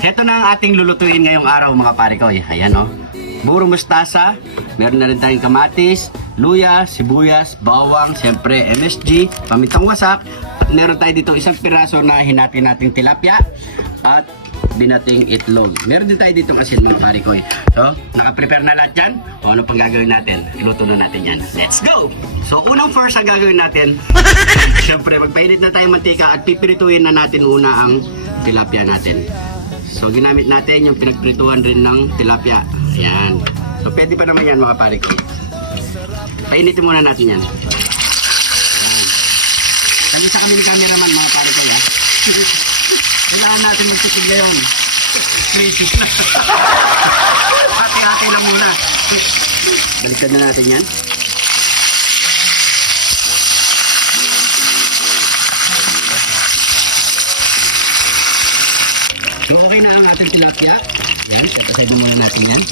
Ito na ang ating lulutuin ngayong araw mga pare ko. Ayan o. Buro mustasa. Meron na rin tayong kamatis, luya, sibuyas, bawang, siyempre MSG, pamintang wasak. At meron tayo dito isang piraso na hinati nating tilapia at binating itlog. Meron din tayo dito asin mga pare ko. So, naka-prepare na lahat yan. O ano pang gagawin natin? Iluto na natin yan. Let's go! So, unang first ang gagawin natin, siyempre magpainit na tayong mantika at pipirituin na natin una ang tilapia natin. So, ginamit natin yung pinagprituhan rin ng tilapia. Ayan. So, pwede pa naman yan mga pare ko. Painitin muna natin yan. Ayan. Tagisa kami ni cameraman mga pare ko. Kailangan natin magtutug ngayon. Crazy na. Hati-hati lang muna. Baliktad na natin yan. So, okay na lang natin tilapia. Yan, kapasay muna natin yan.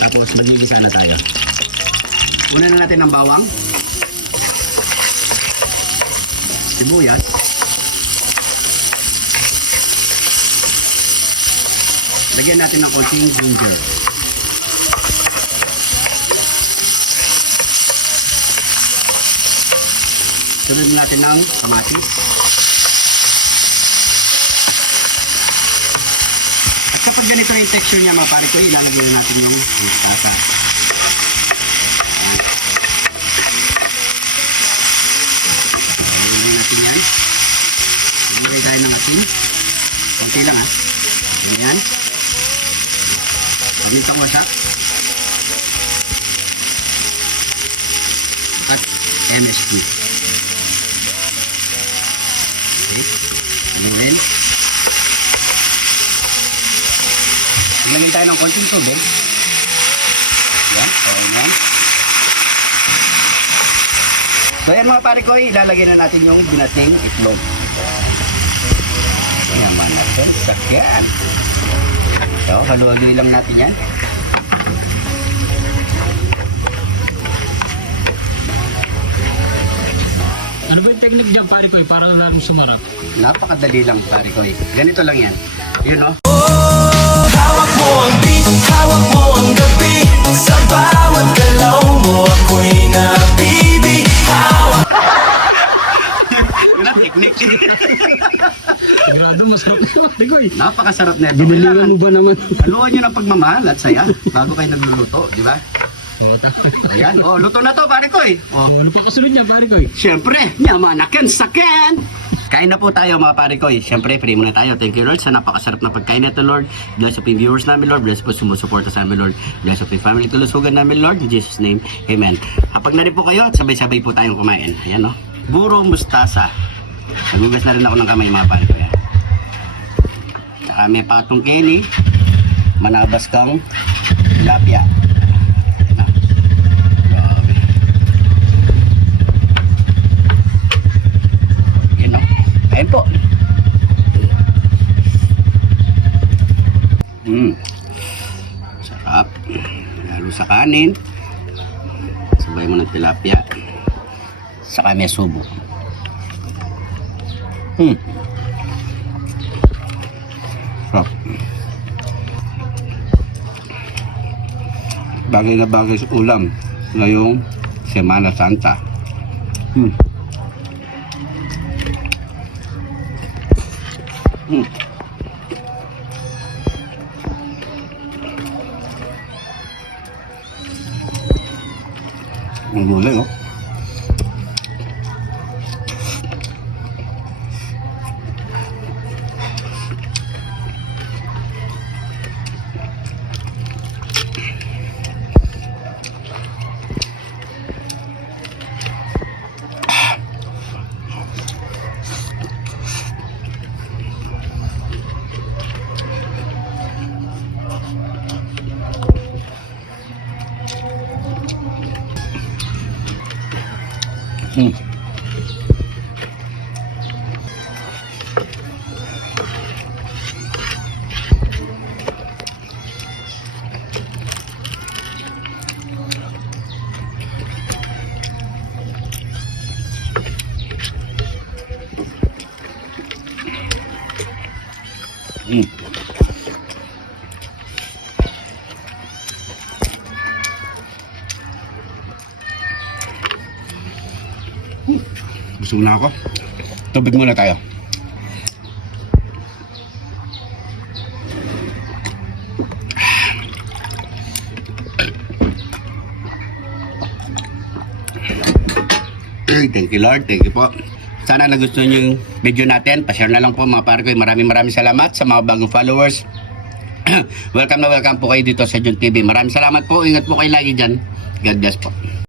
Tapos, magigisa na tayo. Una na natin ng bawang. Sibuyas. Lagyan natin ng konting ginger. Sunod natin ng kamatis. At kapag ganito yung texture niya mga pare ko, ilalagay na natin yung mustasa. Ilalagay natin yan. Ilagay tayo ng asin. Kunti lang ha. Ayan. Pamintang wasak at MSG. Okay. Ayan. Ilagay tayo ng konting tubig. Ayan. Ayan. So ayan mga pare ko, ilalagay na natin yung binating itlog. Ayan man natin. Sakyan. So, haluhaluin lang natin yan. Ano ba yung technique dyan, pare ko, para lang sumarap? Napakadali lang pare ko. Ganito lang yan. Yun o. Hawak mo ang beat, hawak mo ang gabi. Sa bawat galaw mo ako'y nabibig. Hawak. Yun ang technique. Sigurado, masarap na pare ko. Napakasarap na ito. Biniliwan mo ba naman? Haluan nyo ng pagmamahal at saya bago kayo nagluluto, di ba? Oo, Ayan, oh, luto na to pare ko. Oh, ano pa kasunod niya, pare ko? siyempre, nyamanakan saken. Kain na po tayo mga pare ko. Siyempre, free muna tayo. Thank you Lord sa napakasarap na pagkain nito Lord. Bless po yung viewers namin Lord. Bless po sumusuporta sa amin Lord. Bless po yung family kalusugan namin Lord. In Jesus name, Amen. Kapag na rin po kayo at sabay-sabay po tayong kumain. Ayan o. Buro mustasa. Nagugas na rin ako ng kamay mga pare ko. Saka may patong keni. Manabas kang tilapia. Ayan po. Sarap. Lalo sa kanin. Sabay mo ng tilapia. Saka may subo. Sarap. Bagay na bagay sa ulam ngayong Semana Santa. Ang gulay, oh. Mm. Busog na ako. Tubig muna tayo. Thank you Lord, thank you po. Sana nagustuhan niyo yung video natin. Pa-share na lang po mga pare ko. Maraming salamat sa mga bagong followers. Welcome na welcome po kayo dito sa John TV. Maraming salamat po. Ingat po kayo lagi dyan. God bless po.